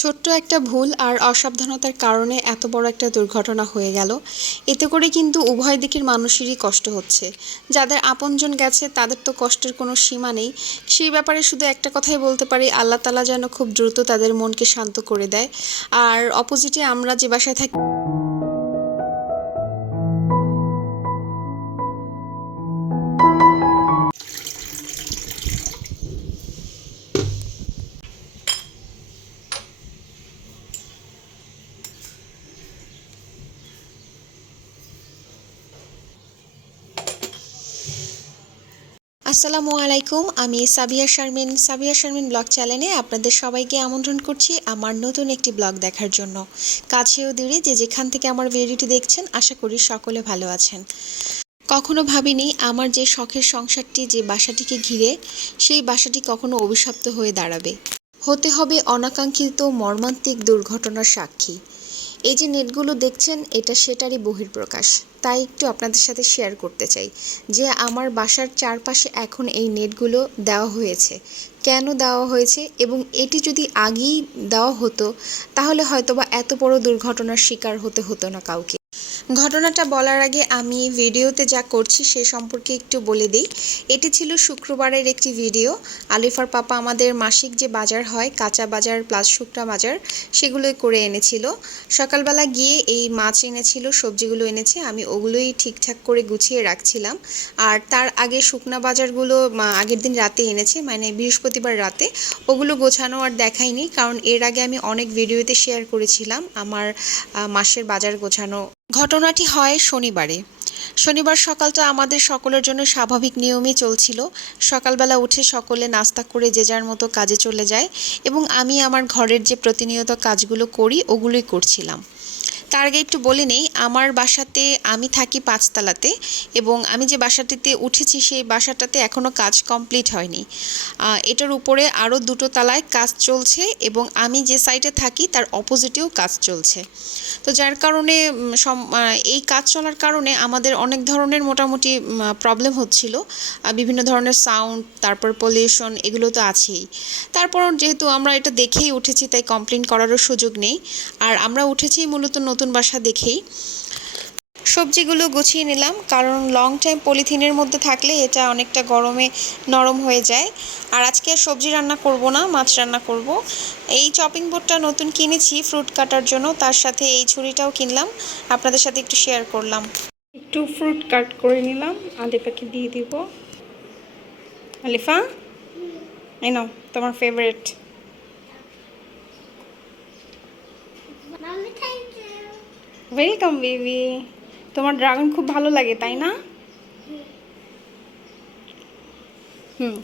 ছোট্ট একটা ভুল আর অসাবধানতার কারণে এত বড় একটা দুর্ঘটনা হয়ে গেল। এতে করে কিন্তু উভয় দিকের মানুষেরই কষ্ট হচ্ছে। যাদের আপনজন গেছে তাদের তো কষ্টের কোনো সীমা নেই। সেই ব্যাপারে শুধু একটা কথাই বলতে পারি, আল্লাহ তাআলা যেন খুব দ্রুত তাদের মনকে শান্ত করে দেয়। আর অপোজিটে আমরা যে বাসায় থাকি আসসালামু আলাইকুম, আমি সাবিয়া শারমিন ব্লগ চ্যানেলে আপনাদের সবাইকে আমন্ত্রণ করছি আমার নতুন একটি ব্লগ দেখার জন্য। কাছেও দূরে যে যেখান থেকে আমার ভিডিওটি দেখছেন, আশা করি সকলে ভালো আছেন। কখনো ভাবিনি আমার যে শখের সংসারটি, যে বাসাটিকে ঘিরে, সেই বাসাটি কখনো অভিশপ্ত হয়ে দাঁড়াবে। হতে হবে অনাকাঙ্ক্ষিত মর্মান্তিক দুর্ঘটনার সাক্ষী। এই যে নেটগুলো দেখছেন, এটা সেটারই বহিঃপ্রকাশ। তাই একটু আপনাদের সাথে শেয়ার করতে চাই যে আমার বাসার চারপাশে এখন এই নেটগুলো দেওয়া হয়েছে। কেন দেওয়া হয়েছে এবং এটি যদি আগেই দেওয়া হতো তাহলে হয়তোবা এত বড় দুর্ঘটনার শিকার হতে হতো না কাউকে। ঘটনাটা বলার আগে আমি ভিডিওতে যা করছি সে সম্পর্কে একটু বলে দিই। এটি ছিল শুক্রবারের একটি ভিডিও। আলিফার পাপা আমাদের মাসিক যে বাজার হয়, কাঁচা বাজার প্লাস শুকনা বাজার, সেগুলোই করে এনেছিল। সকালবেলা গিয়ে এই মাছ এনেছিল, সবজিগুলো এনেছে, আমি ওগুলোই ঠিকঠাক করে গুছিয়ে রাখছিলাম। আর তার আগে শুকনা বাজারগুলো আগের দিন রাতে এনেছে, মানে বৃহস্পতিবার রাতে। ওগুলো গোছানো আর দেখাইনি, কারণ এর আগে আমি অনেক ভিডিওতে শেয়ার করেছিলাম আমার মাসের বাজার গোছানো। ঘটনাটি হয় শনিবার সকালটা আমাদের সকলের জন্য স্বাভাবিক নিয়মে চলছিল। সকালবেলা উঠে সকলে নাস্তা করে যে যার মতো কাজে চলে যায় এবং আমি আমার ঘরের যে প্রতিনিয়ত কাজগুলো করি ওগুলোই করছিলাম। তার আগে একটু বলে নেই, আমার বাসাতে আমি থাকি 5তলাতে এবং আমি যে বাসাটিতে উঠেছি সেই বাসাটাতে এখনও কাজ কমপ্লিট হয়নি। এটার উপরে আরও 2টো তলায় কাজ চলছে এবং আমি যে সাইডে থাকি তার অপোজিটেও কাজ চলছে। তো যার কারণে এই কাজ চলার কারণে আমাদের অনেক ধরনের মোটামুটি প্রবলেম হচ্ছিল। বিভিন্ন ধরনের সাউন্ড, তারপর পলিউশন, এগুলো তো আছেই। তারপর যেহেতু আমরা এটা দেখেই উঠেছি তাই কমপ্লেন করারও সুযোগ নেই। আর আমরা উঠেছি মূলত নতুন বাসা দেখেই। সবজিগুলো গুছিয়ে নিলাম, কারণ লং টাইম পলিথিনের মধ্যে থাকলে এটা অনেকটা গরমে নরম হয়ে যায়। আর আজকে আর সবজি রান্না করব না, মাছ রান্না করব। এই চপিং বোর্ডটা নতুন কিনেছি ফ্রুট কাটার জন্য, তার সাথে এই ছুরিটাও কিনলাম, আপনাদের সাথে একটু শেয়ার করলাম। একটু ফ্রুট কাট করে নিলাম, আলিফাকে দিয়ে দিব। আলিফা, এই নাও তোমার ফেভারিট। Welcome baby. তোমার ড্রাগন খুব ভালো লাগে তাই না?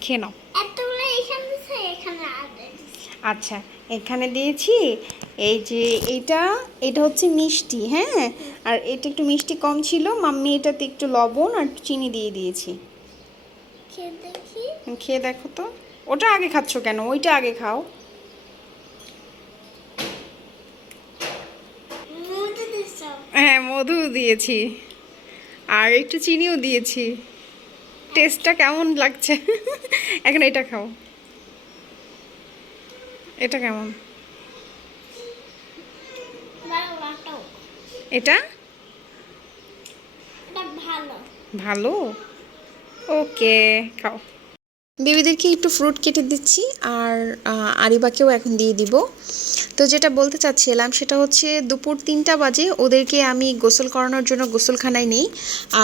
খেয়ে নাও। আচ্ছা, এখানে দিয়েছি এই যে এটা হচ্ছে মিষ্টি, হ্যাঁ। আর এটা একটু মিষ্টি কম ছিল, মাম্মি এটাতে একটু লবণ আর চিনি দিয়ে দিয়েছি। খেয়ে দেখো তো। ওটা আগে খাচ্ছ কেন? ওইটা আগে খাও। হ্যাঁ, মধু দিয়েছি আর একটু চিনিও দিয়েছি। টেস্টটা কেমন লাগছে? এখন এটা খাও। এটা কেমন? এটা ভালো। ওকে, খাও। বেবিদেরকে একটু ফ্রুট কেটে দিচ্ছি আর আরিবাকেও এখন দিয়ে দিব। তো যেটা বলতে চাচ্ছিলাম সেটা হচ্ছে দুপুর 3টা বাজে ওদেরকে আমি গোসল করানোর জন্য গোসলখানায় নেই।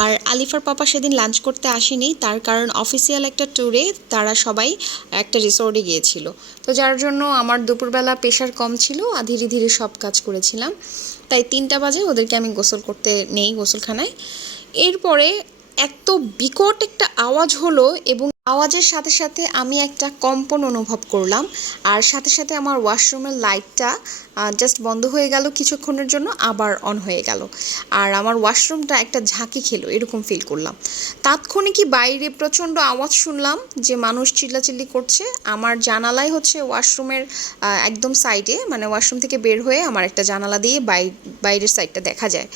আর আলিফার পাপা সেদিন লাঞ্চ করতে আসেনি, তার কারণ অফিসিয়াল একটা ট্যুরে তারা সবাই একটা রিসোর্টে গিয়েছিল। তো যার জন্য আমার দুপুরবেলা প্রেশার কম ছিল, ধীরে ধীরে সব কাজ করেছিলাম। তাই 3টা বাজে ওদেরকে আমি গোসল করতে নেই গোসলখানায়। এরপরে এত বিকট একটা আওয়াজ হলো এবং আওয়াজের সাথে সাথে আমি একটা কম্পন অনুভব করলাম। আর সাথে সাথে আমার ওয়াশরুমের লাইটটা জাস্ট বন্ধ হয়ে গেল কিছুক্ষণের জন্য, আবার অন হয়ে গেল। আর আমার ওয়াশরুমটা একটা ঝাঁকি খেলো এরকম ফিল করলাম। তাৎক্ষণিকই বাইরে প্রচণ্ড আওয়াজ শুনলাম যে মানুষ চিল্লাচিল্লি করছে। আমার জানালাই হচ্ছে ওয়াশরুমের একদম সাইডে, মানে ওয়াশরুম থেকে বের হয়ে আমার একটা জানালা দিয়ে বাইরের সাইডটা দেখা যায়।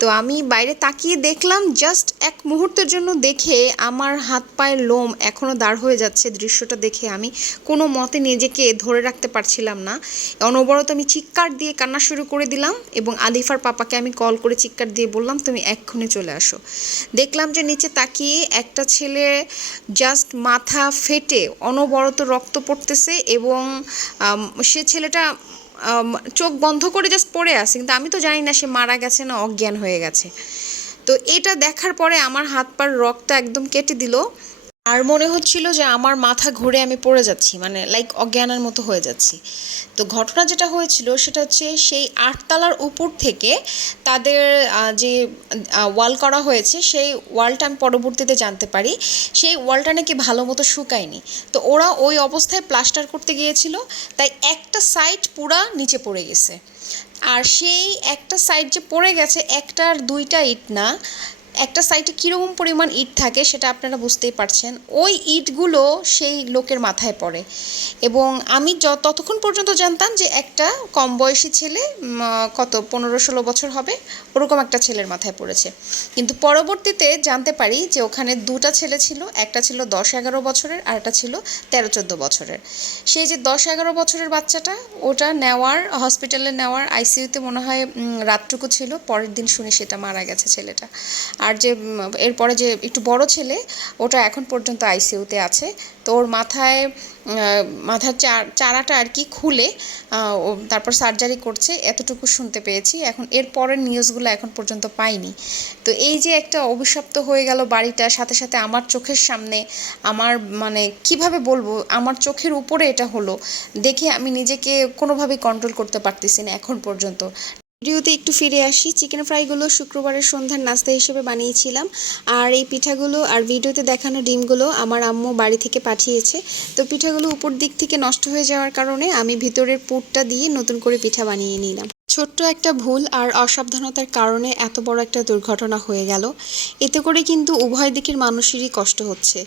তো আমি বাইরে তাকিয়ে দেখলাম, জাস্ট এক মুহূর্তের জন্য দেখে আমার হাত পায়ের লোম এখনও দাঁড় হয়ে যাচ্ছে। দৃশ্যটা দেখে আমি কোনো মতে নিজেকে ধরে রাখতে পারছিলাম না। অনবরত আমি চিৎকার দিয়ে কান্না শুরু করে দিলাম এবং আলিফার পাপাকে আমি কল করে চিৎকার দিয়ে বললাম, তুমি এক্ষুনি চলে আসো। দেখলাম যে নিচে তাকিয়ে একটা ছেলে জাস্ট মাথা ফেটে অনবরত রক্ত পড়তেছে এবং সে ছেলেটা চোখ বন্ধ করে জাস্ট পড়ে আছে, কিন্তু আমি তো জানি না সে মারা গেছে না অজ্ঞান হয়ে গেছে। তো এটা দেখার পরে আমার হাত পার রক্ত একদম কেটে দিল, আর মনে হচ্ছিল যে আমার মাথা ঘুরে আমি পড়ে যাচ্ছি, মানে লাইক অজ্ঞানের মতো হয়ে যাচ্ছি। তো ঘটনা যেটা হয়েছিল সেটা হচ্ছে সেই 8 তলার উপর থেকে তাদের যে ওয়াল করা হয়েছে সেই ওয়ালটা আমি পরবর্তীতে জানতে পারি সেই ওয়ালটা নাকি ভালো মতো শুকায়নি। তো ওরা ওই অবস্থায় প্লাস্টার করতে গিয়েছিল, তাই একটা সাইড পুরা নিচে পড়ে গেছে। আর সেই একটা সাইড যে পড়ে গেছে, একটা আর দুইটা ইট না, একটা সাইডে কীরকম পরিমাণ ইট থাকে সেটা আপনারা বুঝতেই পারছেন। ওই ইটগুলো সেই লোকের মাথায় পড়ে এবং আমি ততক্ষণ পর্যন্ত জানতাম যে একটা কম বয়সী ছেলে, কত 15-16 বছর হবে, ওরকম একটা ছেলের মাথায় পড়েছে। কিন্তু পরবর্তীতে জানতে পারি যে ওখানে দুটা ছেলে ছিল, একটা ছিল 10-11 বছরের আর একটা ছিল 13-14 বছরের। সেই যে 10-11 বছরের বাচ্চাটা, ওটা হসপিটালে নেওয়ার আইসিইউতে মনে হয় রাতটুকু ছিল, পরের দিন শুনি সেটা মারা গেছে ছেলেটা। আর যে এরপরে যে একটু বড় ছেলে, ওটা এখন পর্যন্ত আইসিইউতে আছে। তো ওর মাথার চারাটা আর কি খুলে তারপর সার্জারি করছে, এতটুকু শুনতে পেয়েছি। এখন এর পরের নিউজগুলো এখন পর্যন্ত পাইনি। তো এই যে একটা অভিশপ্ত হয়ে গেল বাড়িটা, সাথে সাথে আমার চোখের সামনে, আমার মানে কিভাবে বলবো, আমার চোখের উপরে এটা হলো দেখে আমি নিজেকে কোনোভাবেই কন্ট্রোল করতে পারতেছি না এখন পর্যন্ত। ভিডিওতে একটু ফিরে আসি। চিকেন ফ্রাইগুলো শুক্রবারের সন্ধ্যার নাস্তা হিসেবে বানিয়েছিলাম, আর এই পিঠাগুলো আর ভিডিওতে দেখানো ডিমগুলো আমার আম্মু বাড়ি থেকে পাঠিয়েছে। তো পিঠাগুলো উপর দিক থেকে নষ্ট হয়ে যাওয়ার কারণে আমি ভিতরের পুরটা দিয়ে নতুন করে পিঠা বানিয়ে নিলাম। ছোট্ট একটা ভুল আর অসাবধানতার কারণে এত বড় একটা দুর্ঘটনা হয়ে গেল। এতে করে কিন্তু উভয় দিকের মানুষেরই কষ্ট হচ্ছে।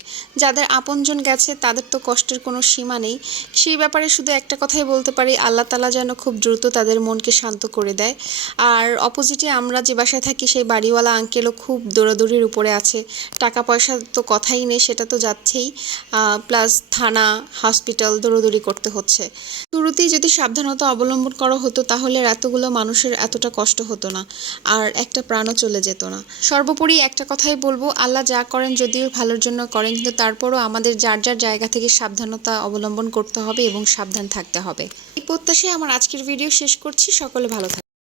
যাদের আপনজন গেছে তাদের তো কষ্টের কোনো সীমা নেই। সেই ব্যাপারে শুধু একটা কথাই বলতে পারি, আল্লাহ তাআলা যেন খুব দ্রুত তাদের মনকে শান্ত করে দেয়। আর অপোজিটে আমরা যে বাসায় থাকি সেই বাড়িওয়ালা আঙ্কেলও খুব দৌড়াদৌড়ির উপরে আছে। টাকা পয়সা তো কথাই নেই, সেটা তো যাচ্ছেই, প্লাস থানা হসপিটাল দৌড়াদৌড়ি করতে হচ্ছে। শুরুতেই যদি সাবধানতা অবলম্বন করা হতো তাহলে এতগুলো মানুষের এতটা কষ্ট হতো না, আর একটা প্রাণও চলে যেত না। সর্বোপরি একটা কথাই বলবো, আল্লাহ যা করেন যদিও ভালোর জন্য করেন, কিন্তু তারপরও আমাদের যার যার জায়গা থেকে সাবধানতা অবলম্বন করতে হবে এবং সাবধান থাকতে হবে। এই প্রত্যাশায় আমার আজকের ভিডিও শেষ করছি। সকলে ভালো থাকবেন।